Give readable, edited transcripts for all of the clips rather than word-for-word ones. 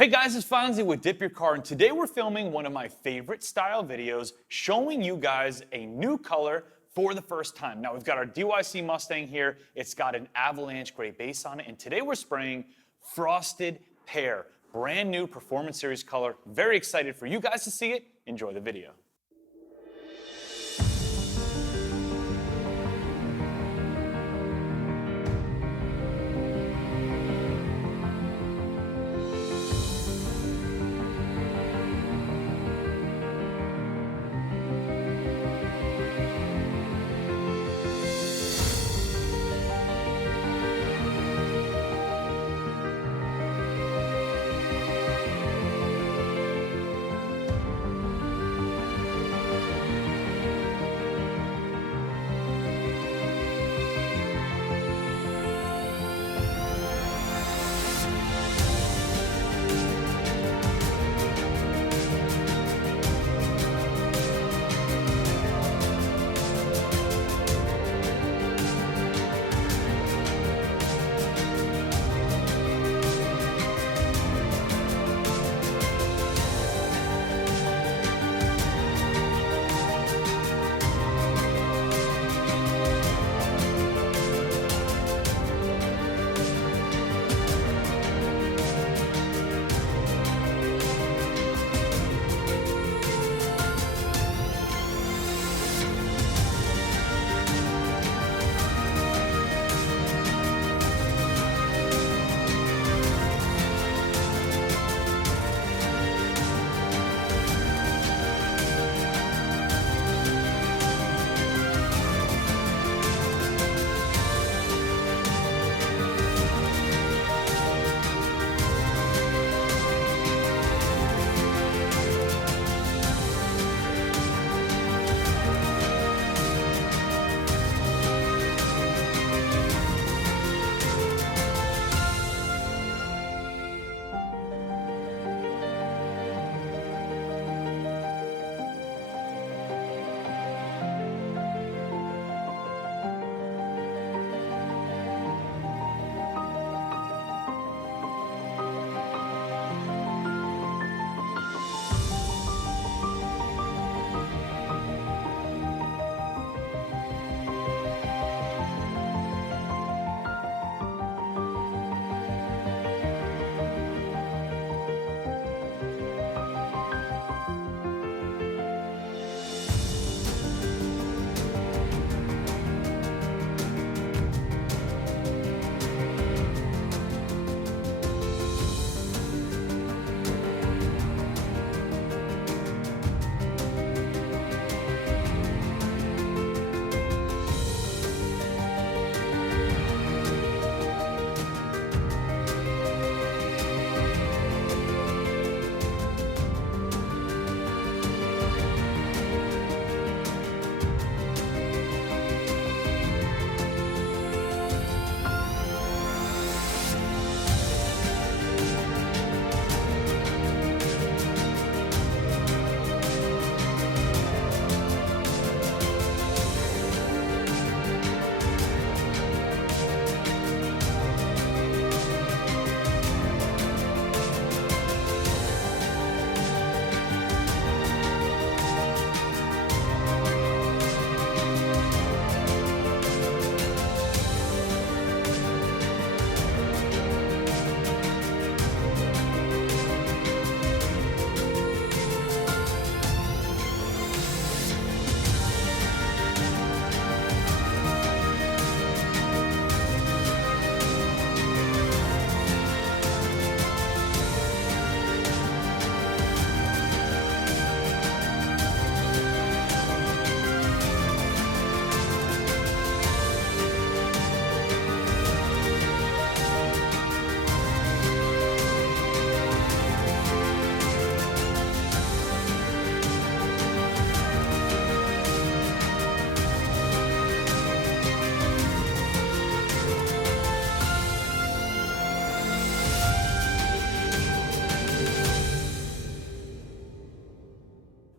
Hey guys, it's Fonzie with Dip Your Car, and today we're filming one of my favorite style videos showing you guys a new color for the first time. Now we've got our DYC Mustang here. It's got an avalanche gray base on it, and today we're spraying Frosted Pear, brand new Performance Series color. Very excited for you guys to see it. Enjoy the video.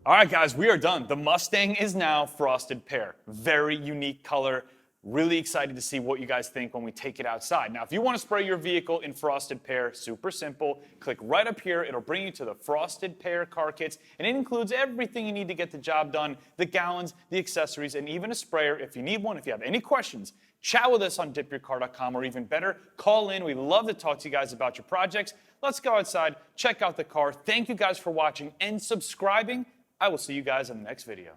All right, guys, we are done. The Mustang is now Frosted Pear. Very unique color. Really excited to see what you guys think when we take it outside. Now, if you want to spray your vehicle in Frosted Pear, super simple. Click right up here. It'll bring you to the Frosted Pear car kits, and it includes everything you need to get the job done, the gallons, the accessories, and even a sprayer if you need one. If you have any questions, chat with us on DipYourCar.com, or even better, call in. We love to talk to you guys about your projects. Let's go outside, check out the car. Thank you guys for watching and subscribing. I will see you guys in the next video.